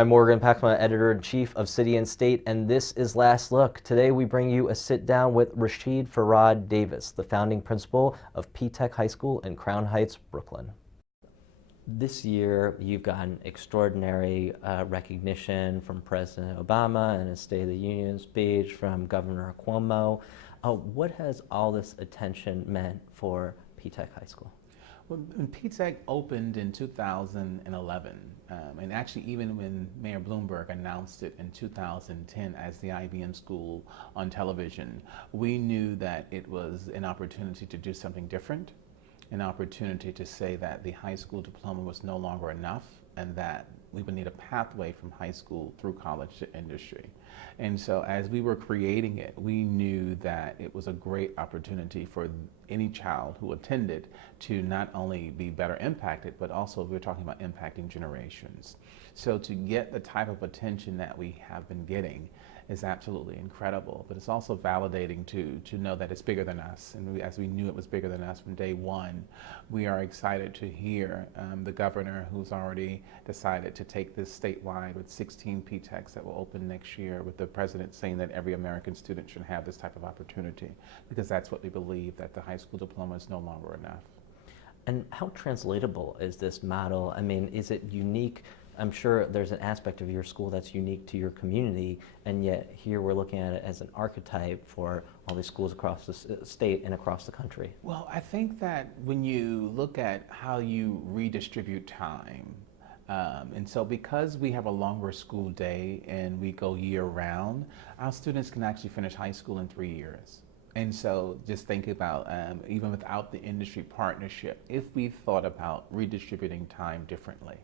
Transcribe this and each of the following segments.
I'm Morgan Pehme, Editor-in-Chief of City and State, and this is Last Look. Today we bring you a sit-down with Rashid Ferrod Davis, the founding principal of P-Tech High School in Crown Heights, Brooklyn. This year, you've gotten extraordinary recognition from President Obama and his State of the Union speech, from Governor Cuomo. What has all this attention meant for P-Tech High School? Well, when P-Tech opened in 2011, and actually even when Mayor Bloomberg announced it in 2010 as the IBM school on television, we knew that it was an opportunity to do something different, an opportunity to say that the high school diploma was no longer enough and that we would need a pathway from high school through college to industry. And so as we were creating it, we knew that it was a great opportunity for any child who attended to not only be better impacted, but also we were talking about impacting generations. So to get the type of attention that we have been getting is absolutely incredible, but it's also validating to know that it's bigger than us. And as we knew it was bigger than us from day one, we are excited to hear the governor, who's already decided to take this statewide with 16 P-Techs that will open next year, with the president saying that every American student should have this type of opportunity, because that's what we believe, that the high school diploma is no longer enough. And how translatable is this model? I mean, is it unique? I'm sure there's an aspect of your school that's unique to your community, and yet here we're looking at it as an archetype for all these schools across the state and across the country. Well, I think that when you look at how you redistribute time, and so because we have a longer school day and we go year round, our students can actually finish high school in 3 years. And so just think about, even without the industry partnership, if we thought about redistributing time differently,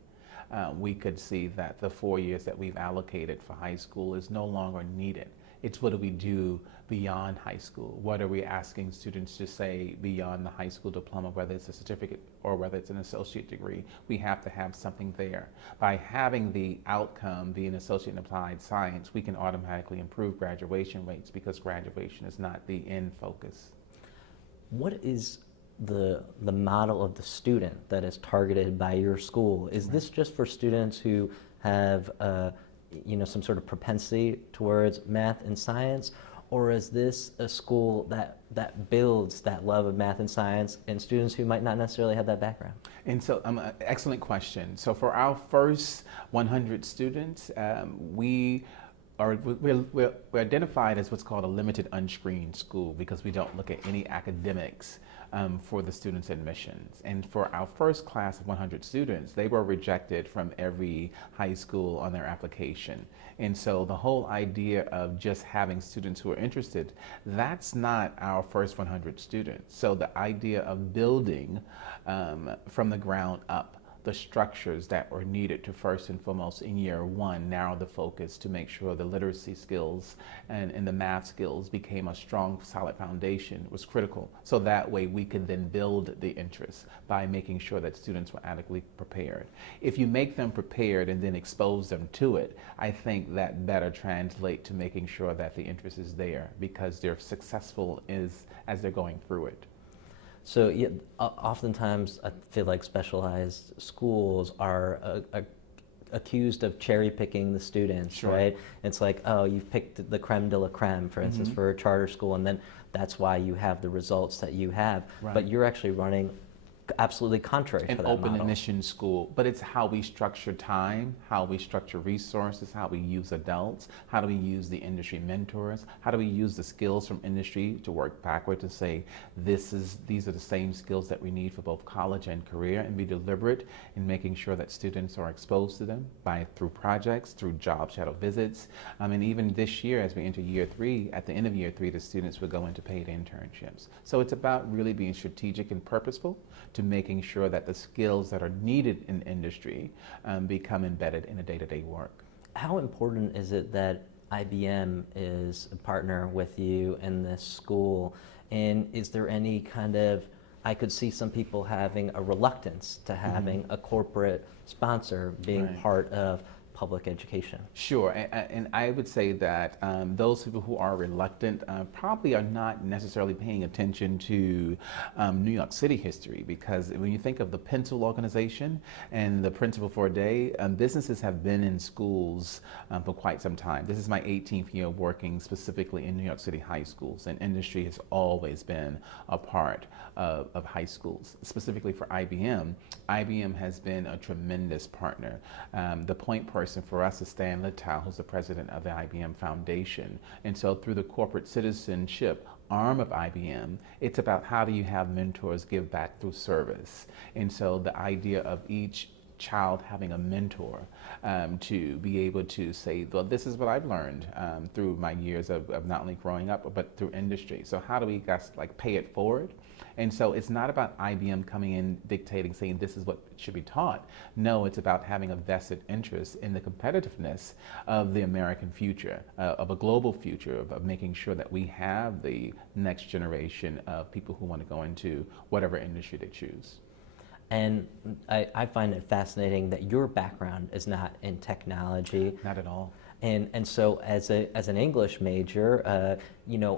we could see that the 4 years that we've allocated for high school is no longer needed. It's what do we do beyond high school? What are we asking students to say beyond the high school diploma, whether it's a certificate or whether it's an associate degree? We have to have something there. By having the outcome be an associate in applied science, we can automatically improve graduation rates, because graduation is not the end focus. What is the model of the student that is targeted by your school? Is this just for students who have some sort of propensity towards math and science, or is this a school that builds that love of math and science in students who might not necessarily have that background? And so, excellent question. So for our first 100 students, we're identified as what's called a limited unscreened school, because we don't look at any academics for the students' admissions. And for our first class of 100 students, they were rejected from every high school on their application. And so the whole idea of just having students who are interested, that's not our first 100 students. So the idea of building from the ground up the structures that were needed to first and foremost in year one narrow the focus to make sure the literacy skills and the math skills became a strong, solid foundation was critical. So that way we could then build the interest by making sure that students were adequately prepared. If you make them prepared and then expose them to it, I think that better translate to making sure that the interest is there, because they're successful as they're going through it. So yeah, oftentimes I feel like specialized schools are accused of cherry picking the students, Sure. right? It's like, oh, you've picked the creme de la creme, for instance, for a charter school, and then that's why you have the results that you have. Right. But you're actually running absolutely contrary to that model. An open admission school, but it's how we structure time, how we structure resources, how we use adults, how do we use the industry mentors, how do we use the skills from industry to work backward to say these are the same skills that we need for both college and career, and be deliberate in making sure that students are exposed to them through projects, through job shadow visits, and even this year as we enter year 3, at the end of year 3, the students will go into paid internships. So it's about really being strategic and purposeful to making sure that the skills that are needed in industry become embedded in the day-to-day work. How important is it that IBM is a partner with you in this school? And is there any kind of, I could see some people having a reluctance to having a corporate sponsor being part of public education? Sure, and I would say that those people who are reluctant probably are not necessarily paying attention to New York City history, because when you think of the Pencil organization and the Principal for a Day, businesses have been in schools for quite some time. This is my 18th year working specifically in New York City high schools, and industry has always been a part of high schools. Specifically for IBM, IBM has been a tremendous partner. The point person for us is Stan Litow, who's the president of the IBM Foundation. And so through the corporate citizenship arm of IBM, it's about how do you have mentors give back through service. And so the idea of each child having a mentor to be able to say, well, this is what I've learned through my years of not only growing up, but through industry. So how do we guys like pay it forward? And so it's not about IBM coming in dictating, saying this is what should be taught. No, it's about having a vested interest in the competitiveness of the American future, of a global future, of making sure that we have the next generation of people who want to go into whatever industry they choose. And I find it fascinating that your background is not in technology. Not at all. And so as an English major,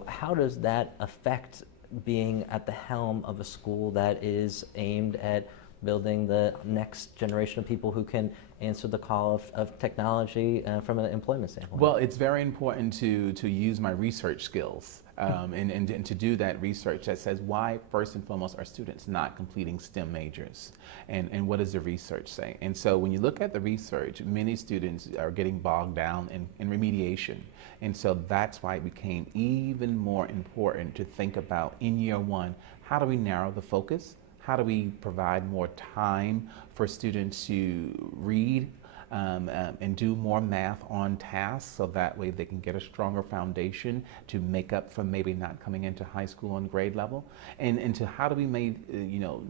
how does that affect being at the helm of a school that is aimed at building the next generation of people who can answer the call of technology from an employment standpoint? Well, it's very important to use my research skills and to do that research that says why, first and foremost, are students not completing STEM majors? And what does the research say? And so when you look at the research, many students are getting bogged down in remediation. And so that's why it became even more important to think about in year one, how do we narrow the focus? How do we provide more time for students to read and do more math on task, so that way they can get a stronger foundation to make up for maybe not coming into high school on grade level? And to how do we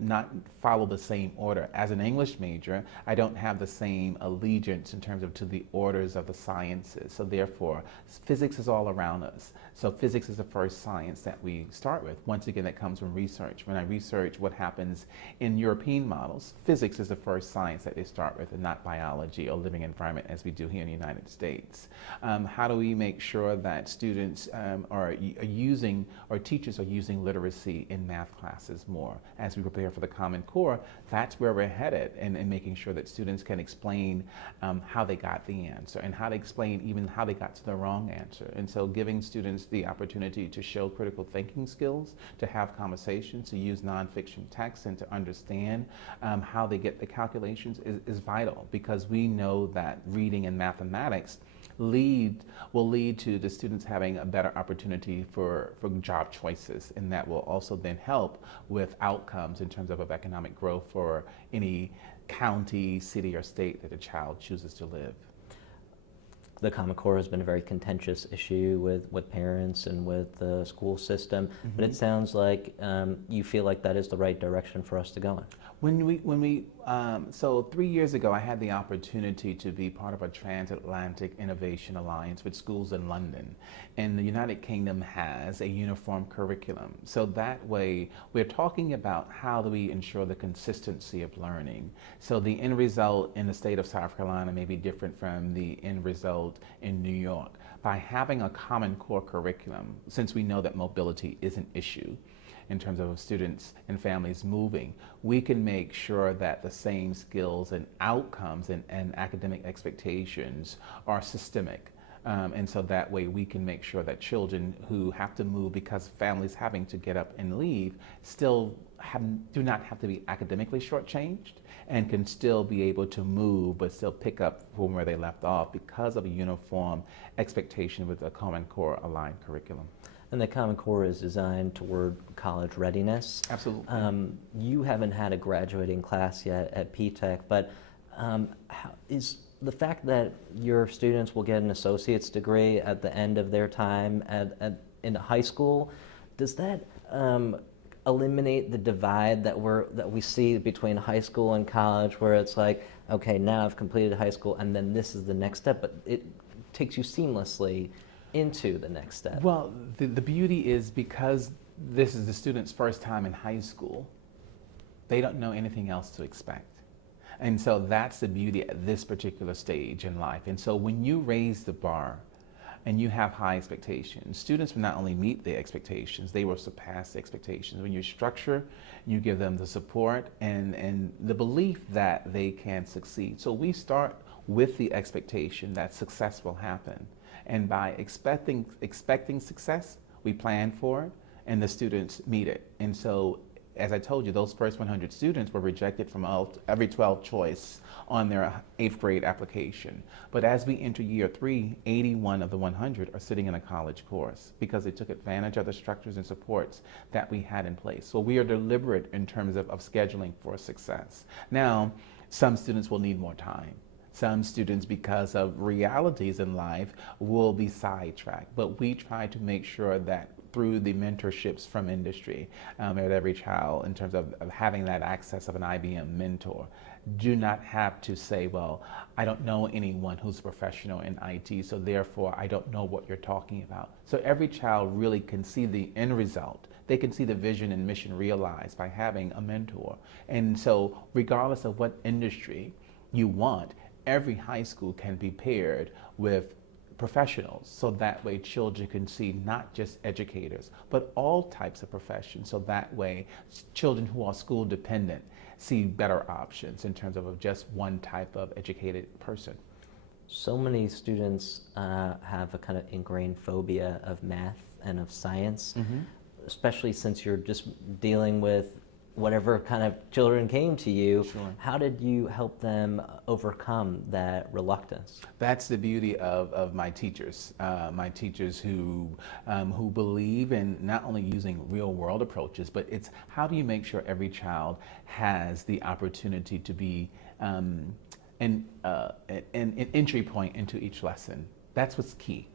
not follow the same order? As an English major, I don't have the same allegiance in terms of to the orders of the sciences. So therefore, physics is all around us. So physics is the first science that we start with. Once again, that comes from research. When I research what happens in European models, physics is the first science that they start with, and not biology or living environment as we do here in the United States. How do we make sure that students are using, or teachers are using literacy in math classes more as we prepare for the Common Core? That's where we're headed, and making sure that students can explain how they got the answer, and how to explain even how they got to the wrong answer. And so giving students the opportunity to show critical thinking skills, to have conversations, to use nonfiction text, and to understand how they get the calculations is vital, because we know that reading and mathematics will lead to the students having a better opportunity for job choices, and that will also then help with outcomes in terms of economic growth for any county, city, or state that a child chooses to live. The Common Core has been a very contentious issue with parents and with the school system, but it sounds like you feel like that is the right direction for us to go in. So 3 years ago, I had the opportunity to be part of a transatlantic innovation alliance with schools in London. And the United Kingdom has a uniform curriculum. So that way, we're talking about how do we ensure the consistency of learning. So the end result in the state of South Carolina may be different from the end result in New York. By having a Common Core curriculum, since we know that mobility is an issue in terms of students and families moving, we can make sure that the same skills and outcomes and academic expectations are systemic. And so that way we can make sure that children who have to move because families having to get up and leave still do not have to be academically shortchanged, and can still be able to move but still pick up from where they left off because of a uniform expectation with a Common Core aligned curriculum. And the Common Core is designed toward college readiness. Absolutely. You haven't had a graduating class yet at P-TECH, but is the fact that your students will get an associate's degree at the end of their time in high school, does that eliminate the divide that we see between high school and college, where it's like, okay, now I've completed high school and then this is the next step, but it takes you seamlessly into the next step? Well, the beauty is, because this is the student's first time in high school, they don't know anything else to expect. And so that's the beauty at this particular stage in life. And so when you raise the bar and you have high expectations, students will not only meet the expectations, they will surpass the expectations. When you structure, you give them the support and the belief that they can succeed. So we start with the expectation that success will happen. And by expecting success, we plan for it and the students meet it. And so, as I told you, those first 100 students were rejected from every 12 choice on their 8th grade application. But as we enter year 3, 81 of the 100 are sitting in a college course because they took advantage of the structures and supports that we had in place. So we are deliberate in terms of scheduling for success. Now, some students will need more time. Some students, because of realities in life, will be sidetracked. But we try to make sure that through the mentorships from industry at every child, in terms of having that access of an IBM mentor, do not have to say, well, I don't know anyone who's a professional in IT, so therefore I don't know what you're talking about. So every child really can see the end result. They can see the vision and mission realized by having a mentor. And so regardless of what industry you want, every high school can be paired with professionals, so that way children can see not just educators, but all types of professions, so that way children who are school dependent see better options in terms of just one type of educated person. So many students have a kind of ingrained phobia of math and of science, especially since you're just dealing with whatever kind of children came to you. Sure. How did you help them overcome that reluctance? That's the beauty of my teachers who believe in not only using real world approaches, but it's how do you make sure every child has the opportunity to be an entry point into each lesson. That's what's key.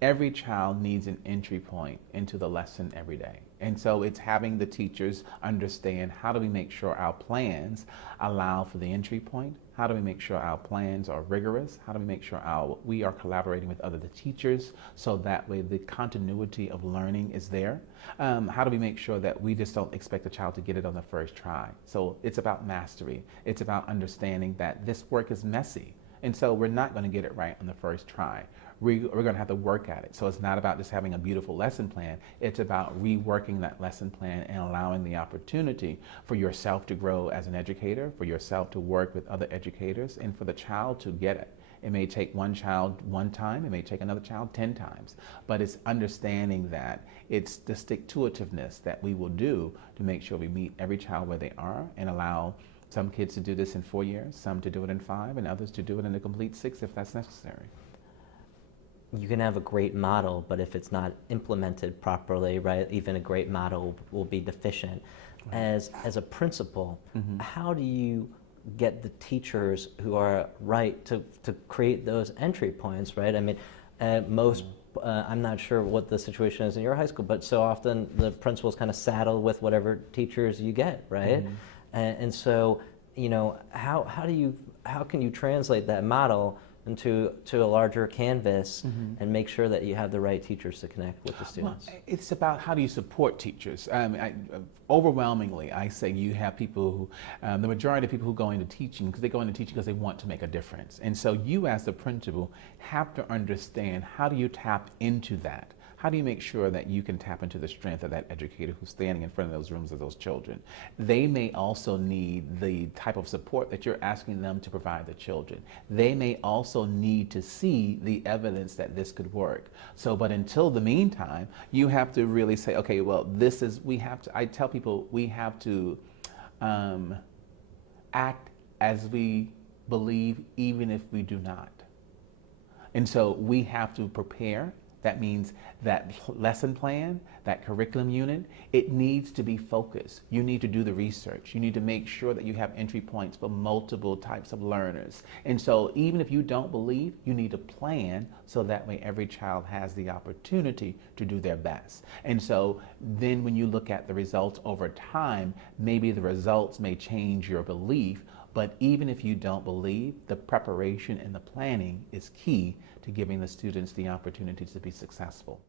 Every child needs an entry point into the lesson every day. And so it's having the teachers understand how do we make sure our plans allow for the entry point? How do we make sure our plans are rigorous? How do we make sure we are collaborating with other teachers so that way the continuity of learning is there? How do we make sure that we just don't expect the child to get it on the first try? So it's about mastery. It's about understanding that this work is messy. And so we're not going to get it right on the first try. We're going to have to work at it. So it's not about just having a beautiful lesson plan. It's about reworking that lesson plan and allowing the opportunity for yourself to grow as an educator, for yourself to work with other educators, and for the child to get it. It may take one child one time, it may take another child 10 times, but it's understanding that it's the stick-to-itiveness that we will do to make sure we meet every child where they are and allow some kids to do this in 4 years, some to do it in 5, and others to do it in a complete 6 if that's necessary. You can have a great model, but if it's not implemented properly, right, even a great model will be deficient. Right. As a principal, how do you get the teachers who are right to create those entry points, right? I mean, most, I'm not sure what the situation is in your high school, but so often the principal's kind of saddled with whatever teachers you get, right? And so, you know, how can you translate that model into a larger canvas and make sure that you have the right teachers to connect with the students? Well, it's about how do you support teachers. Overwhelmingly, I say you have people who, the majority of people who go into teaching, because they go into teaching because they want to make a difference. And so you as the principal have to understand how do you tap into that. How do you make sure that you can tap into the strength of that educator who's standing in front of those rooms of those children? They may also need the type of support that you're asking them to provide the children. They may also need to see the evidence that this could work. So, but until the meantime, you have to really say, okay, well, I tell people we have to act as we believe even if we do not. And so we have to prepare. That means that lesson plan, that curriculum unit, it needs to be focused. You need to do the research. You need to make sure that you have entry points for multiple types of learners. And so even if you don't believe, you need to plan so that way every child has the opportunity to do their best. And so then when you look at the results over time, maybe the results may change your belief, but even if you don't believe, the preparation and the planning is key to giving the students the opportunity to be successful.